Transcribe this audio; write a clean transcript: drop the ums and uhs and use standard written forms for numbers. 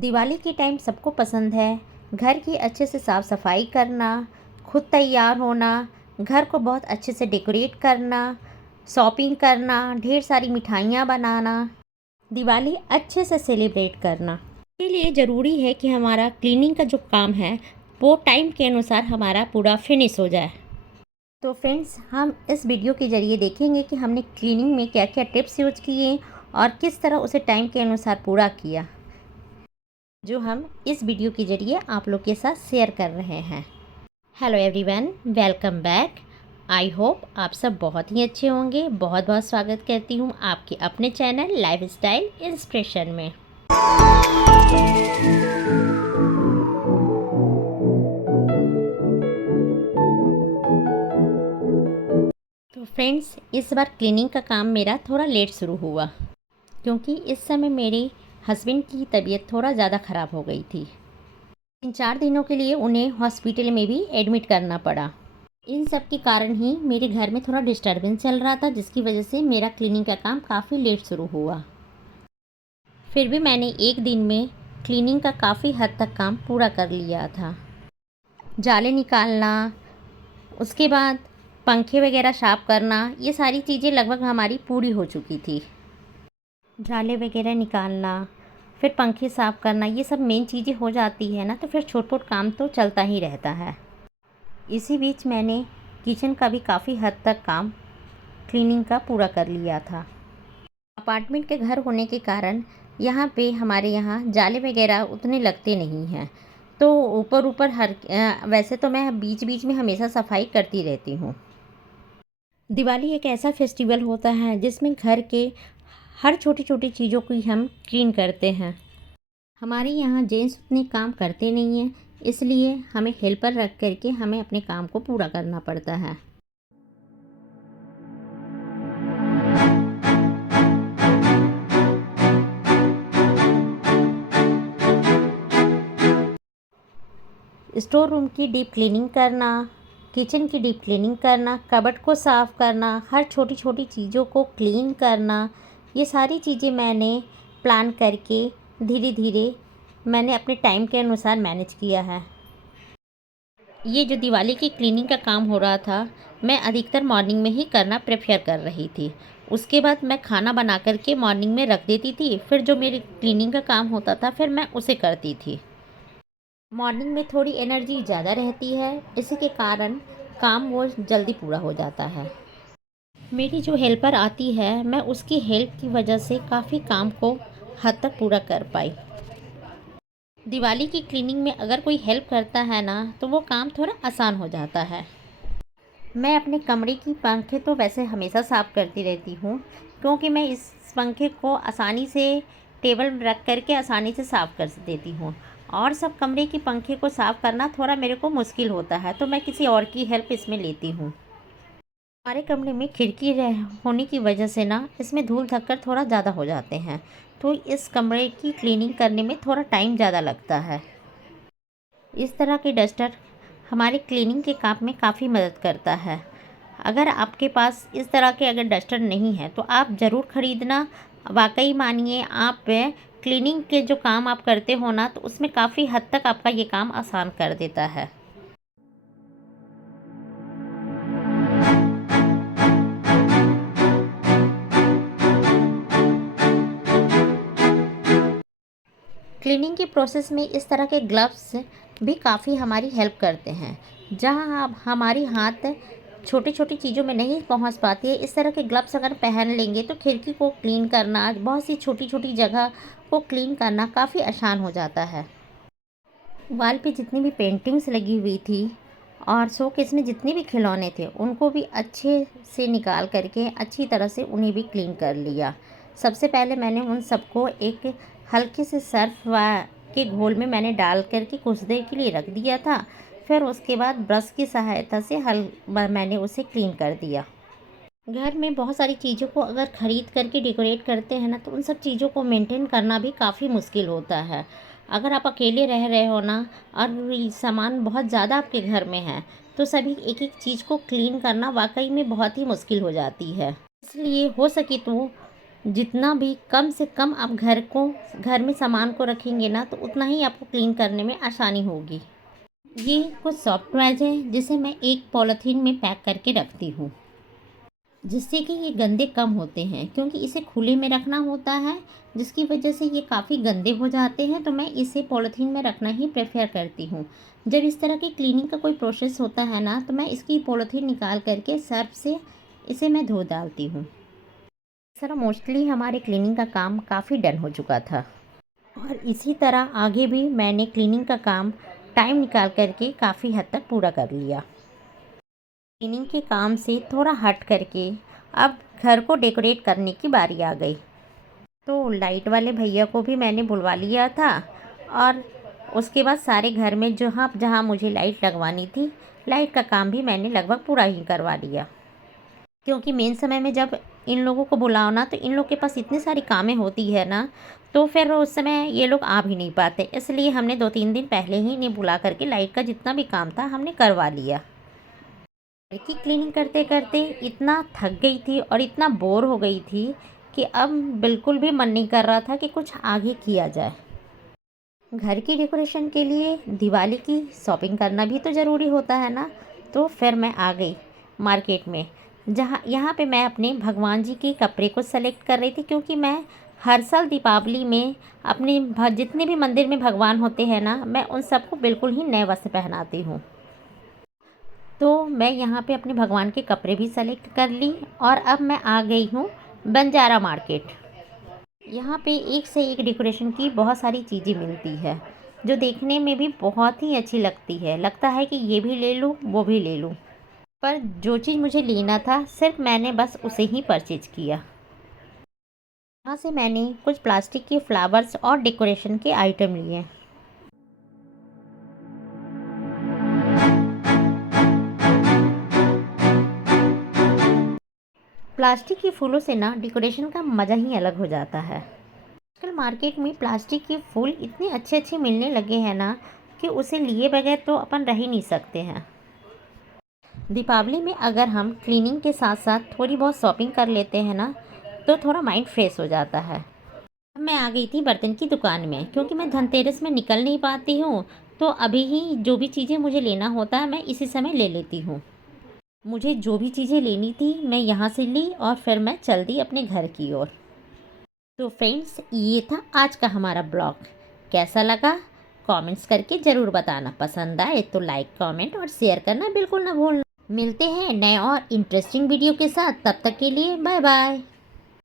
दिवाली के टाइम सबको पसंद है घर की अच्छे से साफ़ सफाई करना, खुद तैयार होना, घर को बहुत अच्छे से डेकोरेट करना, शॉपिंग करना, ढेर सारी मिठाइयाँ बनाना, दिवाली अच्छे से सेलिब्रेट करना। इसके लिए ज़रूरी है कि हमारा क्लीनिंग का जो काम है वो टाइम के अनुसार हमारा पूरा फिनिश हो जाए। तो फ्रेंड्स, हम इस वीडियो के ज़रिए देखेंगे कि हमने क्लीनिंग में क्या क्या टिप्स यूज़ किए और किस तरह उसे टाइम के अनुसार पूरा किया, जो हम इस वीडियो के ज़रिए आप लोग के साथ शेयर कर रहे हैं। Hello everyone, welcome back. I hope आप सब बहुत ही अच्छे होंगे। बहुत बहुत स्वागत करती हूँ आपके अपने चैनल लाइफस्टाइल इंस्पिरेशन में। तो फ्रेंड्स, इस बार क्लीनिंग का काम मेरा थोड़ा लेट शुरू हुआ क्योंकि इस समय मेरे हस्बैंड की तबीयत थोड़ा ज़्यादा ख़राब हो गई थी। 3-4 दिनों के लिए उन्हें हॉस्पिटल में भी एडमिट करना पड़ा। इन सब के कारण ही मेरे घर में थोड़ा डिस्टर्बेंस चल रहा था, जिसकी वजह से मेरा क्लीनिंग का काम काफ़ी लेट शुरू हुआ। फिर भी मैंने एक दिन में क्लीनिंग का काफ़ी हद तक काम पूरा कर लिया था। जाले निकालना, उसके बाद पंखे वगैरह साफ़ करना, ये सारी चीज़ें लगभग हमारी पूरी हो चुकी थी। जाले वगैरह निकालना, फिर पंखे साफ़ करना, ये सब मेन चीज़ें हो जाती है ना, तो फिर छोट-मोट काम तो चलता ही रहता है। इसी बीच मैंने किचन का भी काफ़ी हद तक काम क्लीनिंग का पूरा कर लिया था। अपार्टमेंट के घर होने के कारण यहाँ पे हमारे यहाँ जाले वगैरह उतने लगते नहीं हैं, तो ऊपर ऊपर वैसे तो मैं बीच बीच में हमेशा सफाई करती रहती हूँ। दिवाली एक ऐसा फेस्टिवल होता है जिसमें घर के हर छोटी छोटी चीज़ों की हम क्लीन करते हैं। हमारे यहाँ जेंट्स उतने काम करते नहीं हैं, इसलिए हमें हेल्पर रख करके हमें अपने काम को पूरा करना पड़ता है। स्टोर रूम की डीप क्लीनिंग करना, किचन की डीप क्लीनिंग करना, कबर्ड को साफ़ करना, हर छोटी छोटी चीज़ों को क्लीन करना, ये सारी चीज़ें मैंने प्लान करके धीरे धीरे मैंने अपने टाइम के अनुसार मैनेज किया है। ये जो दिवाली की क्लीनिंग का काम हो रहा था, मैं अधिकतर मॉर्निंग में ही करना प्रेफर कर रही थी। उसके बाद मैं खाना बना कर के मॉर्निंग में रख देती थी, फिर जो मेरी क्लीनिंग का काम होता था फिर मैं उसे करती थी। मॉर्निंग में थोड़ी एनर्जी ज़्यादा रहती है, इसी के कारण काम वो जल्दी पूरा हो जाता है। मेरी जो हेल्पर आती है, मैं उसकी हेल्प की वजह से काफ़ी काम को हद तक पूरा कर पाई। दिवाली की क्लीनिंग में अगर कोई हेल्प करता है ना, तो वो काम थोड़ा आसान हो जाता है। मैं अपने कमरे की पंखे तो वैसे हमेशा साफ़ करती रहती हूँ, क्योंकि मैं इस पंखे को आसानी से टेबल में रख करके आसानी से साफ़ कर देती हूँ। और सब कमरे की पंखे को साफ़ करना थोड़ा मेरे को मुश्किल होता है, तो मैं किसी और की हेल्प इसमें लेती हूँ। हमारे कमरे में खिड़की होने की वजह से ना, इसमें धूल धक्कर थोड़ा ज़्यादा हो जाते हैं, तो इस कमरे की क्लीनिंग करने में थोड़ा टाइम ज़्यादा लगता है। इस तरह के डस्टर हमारे क्लीनिंग के काम में काफ़ी मदद करता है। अगर आपके पास इस तरह के अगर डस्टर नहीं है तो आप ज़रूर ख़रीदना। वाकई मानिए, आप क्लीनिंग के जो काम आप करते हो ना, तो उसमें काफ़ी हद तक आपका ये काम आसान कर देता है। क्लीनिंग के प्रोसेस में इस तरह के ग्लव्स भी काफ़ी हमारी हेल्प करते हैं। जहाँ आप हमारी हाथ छोटी छोटी चीज़ों में नहीं पहुँच पाती है, इस तरह के ग्लव्स अगर पहन लेंगे तो खिड़की को क्लीन करना, बहुत सी छोटी छोटी जगह को क्लीन करना काफ़ी आसान हो जाता है। वॉल पे जितनी भी पेंटिंग्स लगी हुई थी और शोकेस में जितने भी खिलौने थे, उनको भी अच्छे से निकाल करके अच्छी तरह से उन्हें भी क्लीन कर लिया। सबसे पहले मैंने उन सबको एक हल्के से सर्फ के घोल में मैंने डाल करके कुछ देर के लिए रख दिया था। फिर उसके बाद ब्रश की सहायता से मैंने उसे क्लीन कर दिया। घर में बहुत सारी चीज़ों को अगर ख़रीद करके डेकोरेट करते हैं ना, तो उन सब चीज़ों को मेंटेन करना भी काफ़ी मुश्किल होता है। अगर आप अकेले रह रहे हो ना, और ये सामान बहुत ज़्यादा आपके घर में है, तो सभी एक एक चीज़ को क्लीन करना वाकई में बहुत ही मुश्किल हो जाती है। इसलिए हो सके तो जितना भी कम से कम आप घर में सामान को रखेंगे ना, तो उतना ही आपको क्लीन करने में आसानी होगी। ये कुछ सॉफ्ट टॉयज़ है जिसे मैं एक पॉलीथीन में पैक करके रखती हूँ, जिससे कि ये गंदे कम होते हैं, क्योंकि इसे खुले में रखना होता है, जिसकी वजह से ये काफ़ी गंदे हो जाते हैं। तो मैं इसे पॉलीथीन में रखना ही प्रेफर करती हूँ। जब इस तरह की क्लीनिंग का कोई प्रोसेस होता है ना, तो मैं इसकी पॉलीथीन निकाल करके सर्फ से इसे मैं धो डालती हूँ। सर मोस्टली हमारे क्लीनिंग का काम काफ़ी डन हो चुका था, और इसी तरह आगे भी मैंने क्लीनिंग का काम टाइम निकाल करके काफ़ी हद तक पूरा कर लिया। क्लीनिंग के काम से थोड़ा हट करके अब घर को डेकोरेट करने की बारी आ गई। तो लाइट वाले भैया को भी मैंने बुलवा लिया था, और उसके बाद सारे घर में जहाँ जहाँ मुझे लाइट लगवानी थी, लाइट का काम भी मैंने लगभग पूरा ही करवा लिया। क्योंकि मेन समय में जब इन लोगों को बुलाओ ना, तो इन लोग के पास इतनी सारी कामें होती है ना, तो फिर उस समय ये लोग आ भी नहीं पाते। इसलिए हमने 2-3 दिन पहले ही इन्हें बुला करके लाइट का जितना भी काम था हमने करवा लिया। घर की क्लीनिंग करते करते इतना थक गई थी और इतना बोर हो गई थी कि अब बिल्कुल भी मन नहीं कर रहा था कि कुछ आगे किया जाए। घर की डेकोरेशन के लिए दिवाली की शॉपिंग करना भी तो ज़रूरी होता है ना। तो फिर मैं आ गई मार्केट में, जहाँ यहाँ पे मैं अपने भगवान जी के कपड़े को सेलेक्ट कर रही थी, क्योंकि मैं हर साल दीपावली में अपने जितने भी मंदिर में भगवान होते हैं ना, मैं उन सबको बिल्कुल ही नए वस्त्र पहनाती हूँ। तो मैं यहाँ पे अपने भगवान के कपड़े भी सेलेक्ट कर ली, और अब मैं आ गई हूँ बंजारा मार्केट। यहाँ पे एक से एक डेकोरेशन की बहुत सारी चीज़ें मिलती है, जो देखने में भी बहुत ही अच्छी लगती है। लगता है कि ये भी ले लूँ, वो भी ले लूँ, पर जो चीज़ मुझे लेना था सिर्फ मैंने बस उसे ही परचेज किया। यहाँ से मैंने कुछ प्लास्टिक के फ्लावर्स और डेकोरेशन के आइटम लिए। प्लास्टिक के फूलों से ना डेकोरेशन का मज़ा ही अलग हो जाता है। आजकल मार्केट में प्लास्टिक के फूल इतने अच्छे अच्छे मिलने लगे हैं ना, कि उसे लिए बगैर तो अपन रह ही नहीं सकते हैं। दीपावली में अगर हम क्लीनिंग के साथ साथ थोड़ी बहुत शॉपिंग कर लेते हैं ना, तो थोड़ा माइंड फ्रेश हो जाता है। अब मैं आ गई थी बर्तन की दुकान में, क्योंकि मैं धनतेरस में निकल नहीं पाती हूँ। तो अभी ही जो भी चीज़ें मुझे लेना होता है मैं इसी समय ले लेती हूँ। मुझे जो भी चीज़ें लेनी थी मैं यहाँ से ली, और फिर मैं चल दी अपने घर की ओर। तो फ्रेंड्स, ये था आज का हमारा ब्लॉग। कैसा लगा कमेंट्स करके ज़रूर बताना। पसंद आए तो लाइक, कमेंट और शेयर करना बिल्कुल ना भूलना। मिलते हैं नए और इंटरेस्टिंग वीडियो के साथ। तब तक के लिए बाय बाय।